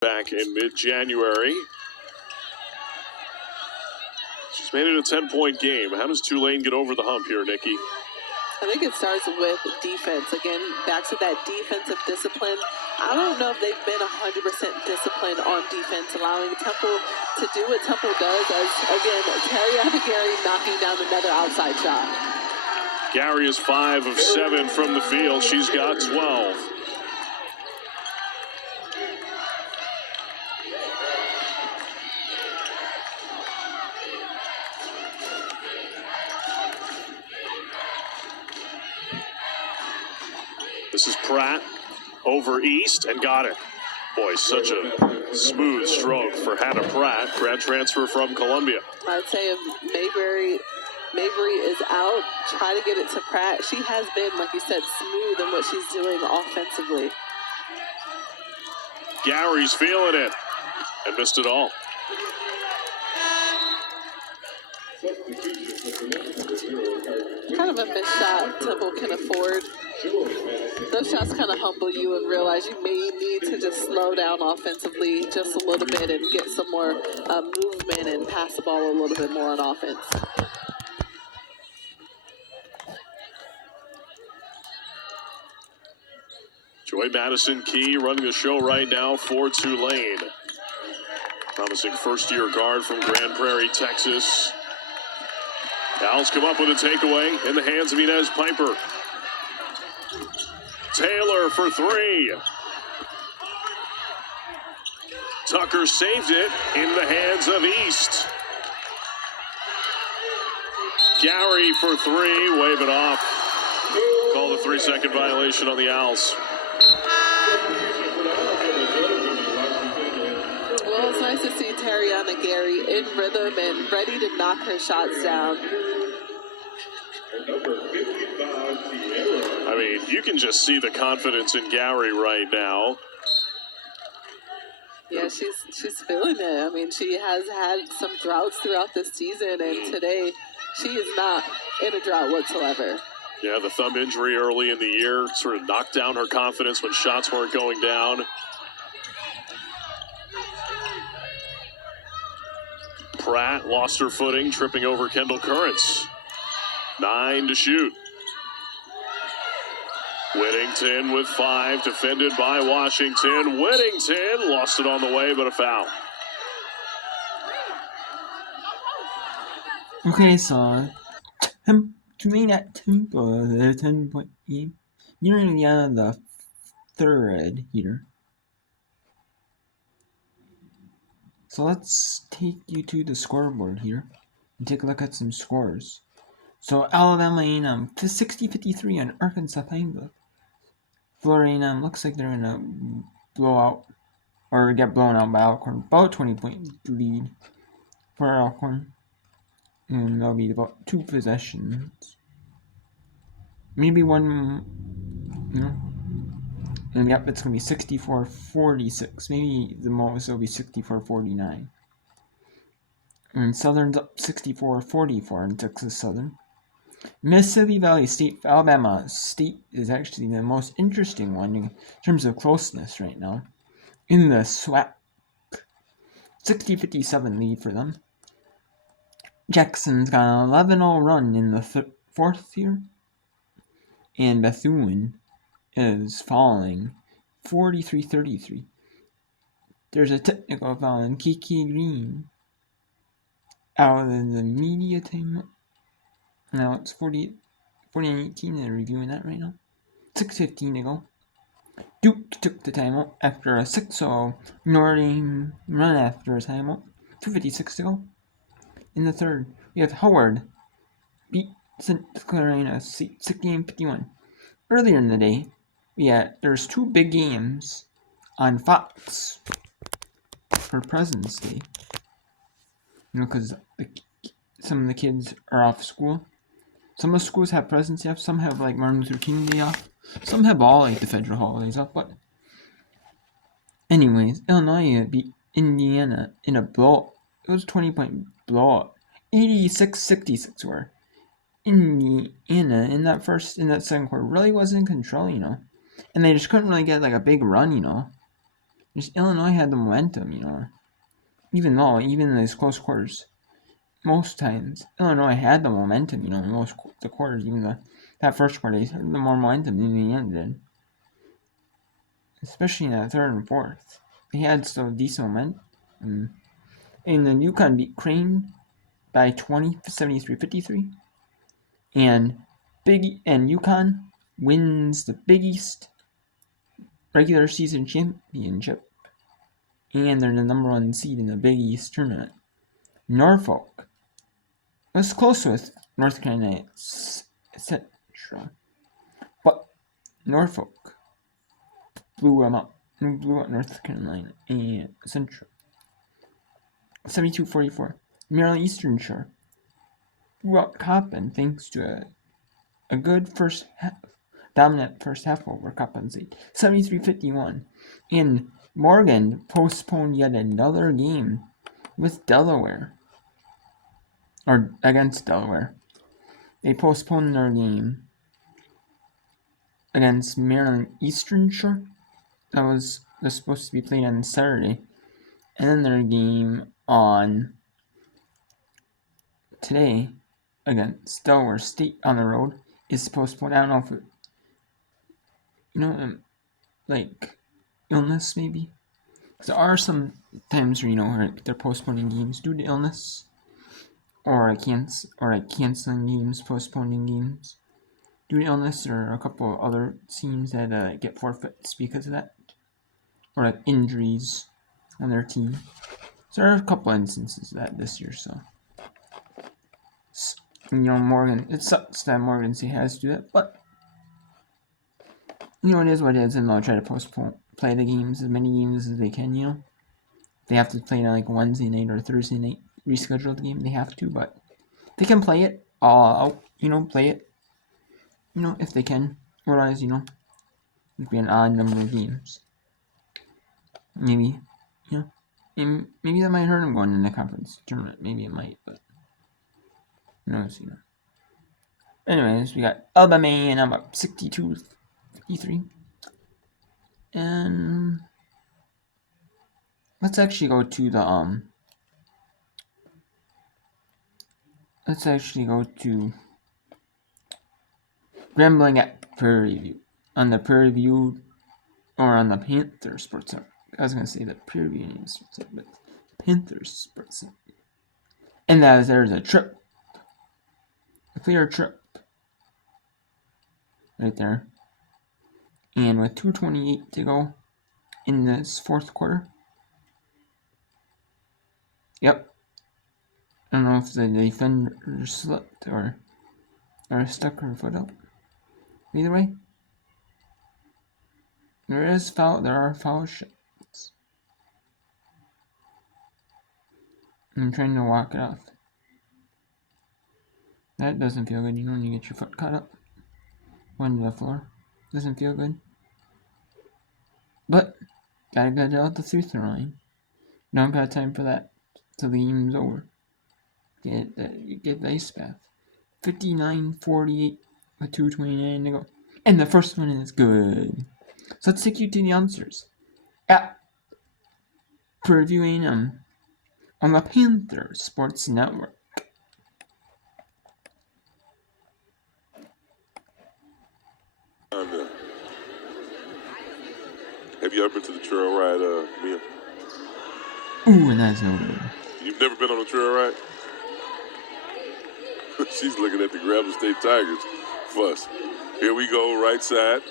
back in mid-January. She's made it a 10-point game. How does Tulane get over the hump here, Nikki? I think it starts with defense. Again, back to that defensive discipline. I don't know if they've been 100% disciplined on defense, allowing Temple to do what Temple does as, again, Tariana Gary knocking down another outside shot. Gary is 5 of 7 from the field. She's got 12. This is Pratt over East and got it. Boy, such a smooth stroke for Hannah Pratt. Grad transfer from Columbia. I'd say if Mabry is out, try to get it to Pratt. She has been, like you said, smooth in what she's doing offensively. Gary's feeling it and missed it all. Kind of a missed shot Temple can afford. Those shots kind of humble you and realize you may need to just slow down offensively just a little bit and get some more movement and pass the ball a little bit more on offense. Joy Madison Key running the show right now for Tulane. Promising first-year guard from Grand Prairie, Texas. Owls come up with a takeaway in the hands of Inez Piper. Taylor for 3. Tucker saved it in the hands of East. Gary for 3, wave it off. Call the 3-second violation on the Owls. Well, it's nice to see Tariana Gary in rhythm and ready to knock her shots down. I mean, you can just see the confidence in Gary right now. Yeah, she's feeling it. I mean, she has had some droughts throughout this season, and today she is not in a drought whatsoever. Yeah, the thumb injury early in the year sort of knocked down her confidence when shots weren't going down. Pratt lost her footing, tripping over Kendall Currents. 9 to shoot. Whittington with 5, defended by Washington. Whittington lost it on the way, but a foul. Okay, so Tulane at Temple, the 10-point game. Nearing the end of the third here. So let's take you to the scoreboard here and take a look at some scores. So Alabama A&M 60-53 on Arkansas Pine Bluff. Florida A&M looks like they're gonna blow out or get blown out by Alcorn. About 20-point lead for Alcorn, and that'll be about 2 possessions, maybe one. And yep, it's gonna be 64-46. Maybe the most will be 64-49. And Southern's up 64-44 in Texas Southern. Mississippi Valley State, Alabama State is actually the most interesting one in terms of closeness right now. In the SWAC, 60-57 lead for them. Jackson's got an 11-0 run in the fourth here. And Bethune is falling 43-33. There's a technical foul on Kiki Green out of the media timeout. Now it's 49-18, they're reviewing that right now. 6:15 to go. Duke took the timeout after a 6-0 Northern run after a timeout. 2:56 to go. In the third, we have Howard beat St. Carolina 60-51. Earlier in the day, there's 2 big games on Fox for President's Day. Because some of the kids are off school. Some of the schools have President's Day off. Some have like Martin Luther King Day off. Some have all like the federal holidays off. But anyways, Illinois beat Indiana in a blowout. It was a 20-point blowout. 86-66 were. Indiana in that second quarter really wasn't in control, And they just couldn't really get like a big run, Just Illinois had the momentum, even in those close quarters. Most times, Illinois had the momentum, in most the quarters, even that first quarter, they had the more momentum than the end did. Especially in that third and fourth. They had still decent momentum. And then UConn beat Crane by 20, 73-53. And UConn wins the Big East regular season championship. And they're the number 1 seed in the Big East tournament. Norfolk was close with North Carolina, etc. But Norfolk blew out North Carolina and Central. 72-44. Maryland Eastern Shore blew out Coppin thanks to a good first half, dominant first half over Coppin State. 73-51. And Morgan postponed yet another game with Delaware. Or against Delaware. They postponed their game against Maryland Eastern Shore. That was supposed to be played on Saturday. And then their game on today against Delaware State on the road is postponed. I don't know if it, like illness maybe. There are some times where where they're postponing games due to illness, or canceling games, postponing games due to illness, or a couple of other teams that get forfeits because of that, or like injuries on their team. So there are a couple instances of that this year. So Morgan, it sucks that Morgan State has to do that, but it is what it is, and they'll try to play the games, as many games as they can. They have to play on like Wednesday night or Thursday night, reschedule the game. They have to, but they can play it all out. Play it. If they can. Otherwise, it'd be an odd number of games. Maybe, and maybe that might hurt them going in the conference tournament. Maybe it might, but who knows, Anyways, we got Alabama and I'm up 62-53. And let's actually go to the let's actually go to Rambling at Prairie View on the Prairie View or on the Panther Sports Center. I was gonna say the Prairie View Sports Center, but Panther Sports Center. And there's a clear trip right there. And with 2:28 to go in this fourth quarter. Yep. I don't know if the defender slipped or stuck her foot up. Either way, there are foul shots. I'm trying to walk it off. That doesn't feel good, when you get your foot caught up onto the floor. Doesn't feel good. But gotta get out the free throw line. Don't got time for that till the game's over. Get the ice bath. 59-48 with 2:29 to go. And the first one is good. So let's take you to the answers. At Purdue A&M on the Panther Sports Network. Have you ever been to the trail ride, Mia? Ooh, and that's no good. You've never been on a trail ride? She's looking at the Grambling State Tigers fuss. Here we go, right side.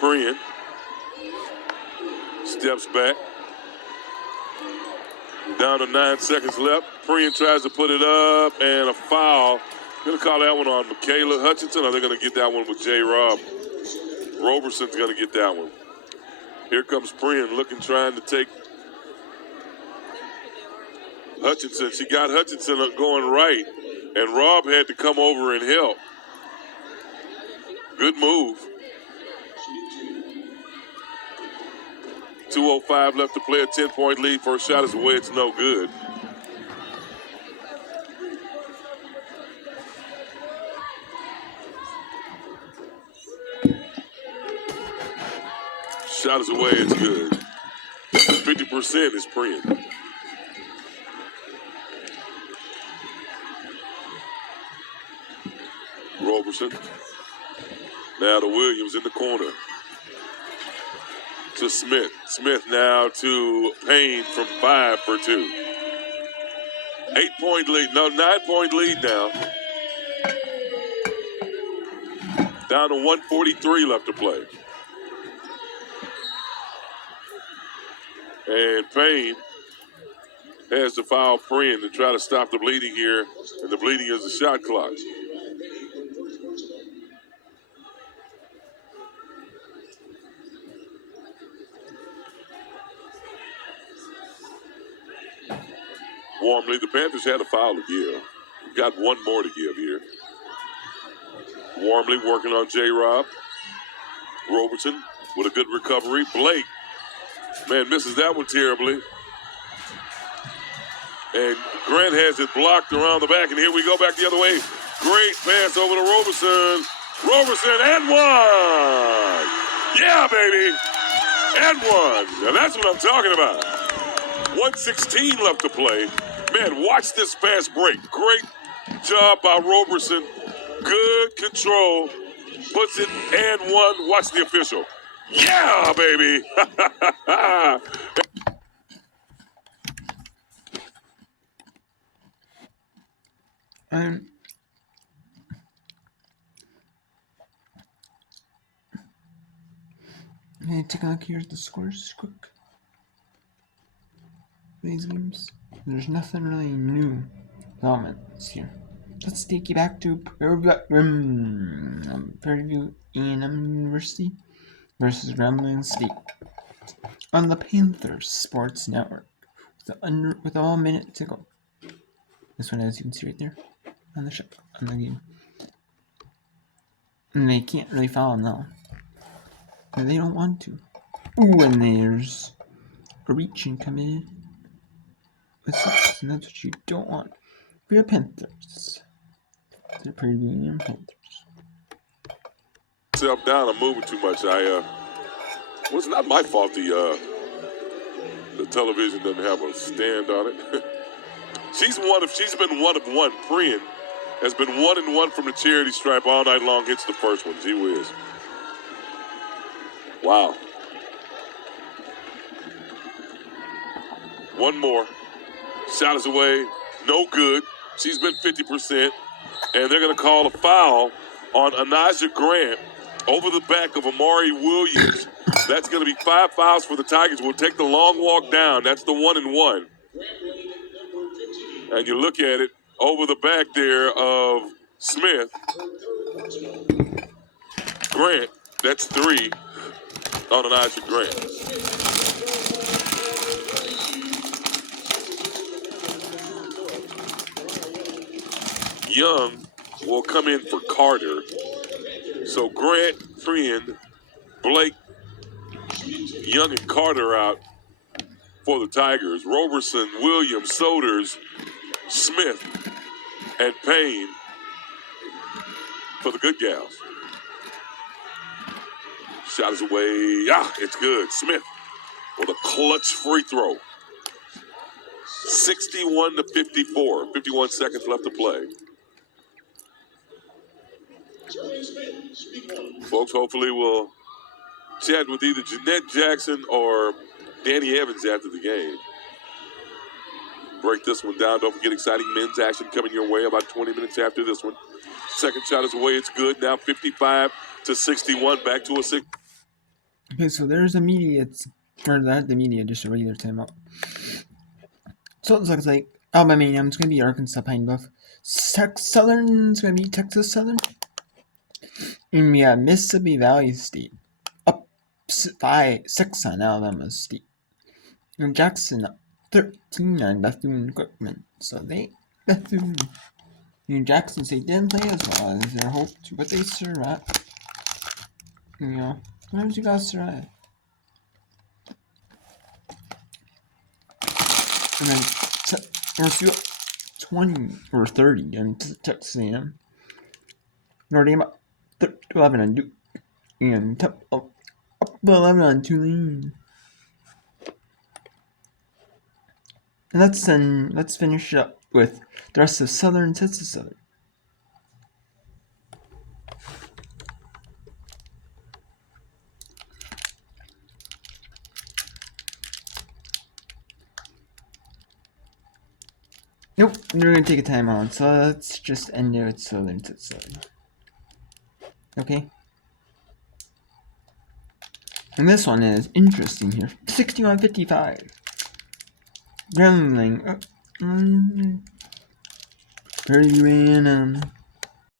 Friend steps back. Down to 9 seconds left. Friend tries to put it up, and a foul. Going to call that one on Michaela Hutchinson, or they're going to get that one with J. Rob. Roberson's going to get that one. Here comes Prian trying to take Hutchinson. She got Hutchinson going right, and Rob had to come over and help. Good move. 2:05 left to play, a 10-point lead. First shot is away, it's no good. Shot is away. It's good. 50% is Prian. Roberson. Now to Williams in the corner. To Smith. Smith now to Payne from 5 for 2. 8-point lead. No, 9-point lead now. Down to 1:43 left to play. And Payne has to foul Prian to try to stop the bleeding here. And the bleeding is the shot clock. Warmly, the Panthers had a foul to give. We've got one more to give here. Warmly working on J-Rob. Robertson with a good recovery. Blake, man, misses that one terribly. And Grant has it blocked around the back, and here we go back the other way. Great pass over to Roberson. Roberson and one. Yeah, baby. And one. Now that's what I'm talking about. 1:16 left to play. Man, watch this fast break. Great job by Roberson. Good control. Puts it and one. Watch the official. Yeah, baby. I'm gonna take a look here at the scores quick. These games. There's nothing really new developments here. Let's take you back to Prairie View A&M University versus Grambling State on the Panthers Sports Network with all minute to go. This one, as you can see right there on the show, on the game. And they can't really foul now. But they don't want to. Ooh, and there's a reach and come in with 6, and that's what you don't want for your Panthers. They're pretty good in Panthers. Self down, I'm moving too much. Well, it's not my fault the television doesn't have a stand on it. She's been one of one. Prian has been 1-1 from the charity stripe all night long. Hits the first one. Gee whiz. Wow. One more. Shot is away. No good. She's been 50%. And they're going to call a foul on Anaja Grant over the back of Amari Williams. That's going to be 5 fouls for the Tigers. We'll take the long walk down. That's the 1-1. And you look at it over the back there of Smith. Grant, that's 3 on Anaja Grant. Young will come in for Carter. So Grant, Prian, Blake, Young, and Carter out for the Tigers. Roberson, Williams, Soders, Smith, and Payne for the good gals. Shot is away. It's good. Smith with a clutch free throw. 61-54. 51 seconds left to play. Folks, hopefully we'll chat with either Jeanette Jackson or Danny Evans after the game. Break this one down. Don't forget exciting men's action coming your way about 20 minutes after this one. Second shot is away. It's good. Now 55-61. Back to a 6. Okay, so there's immediate, or that the media just a regular timeout. So it looks like Alabama A&M is going to be Arkansas Pine Bluff. Southern is going to be Texas Southern. And we have Mississippi Valley State up 5-6 on Alabama State. And Jackson up 13 on Bethune-Cookman. So Bethune and Jackson State didn't play as well as they're hoped to, but they survived. Sometimes you gotta survive. And then LSU up 20 or 30 on Texas A&M. Notre Dame up 11 on Duke. And up Well, I'm on Tulane. And let's finish up with the rest of Southern Texas Southern. Nope, we're gonna take a timeout, so let's just end it with Southern Texas Southern. Okay. And this one is interesting here. 61-55. Gremling. Pretty random.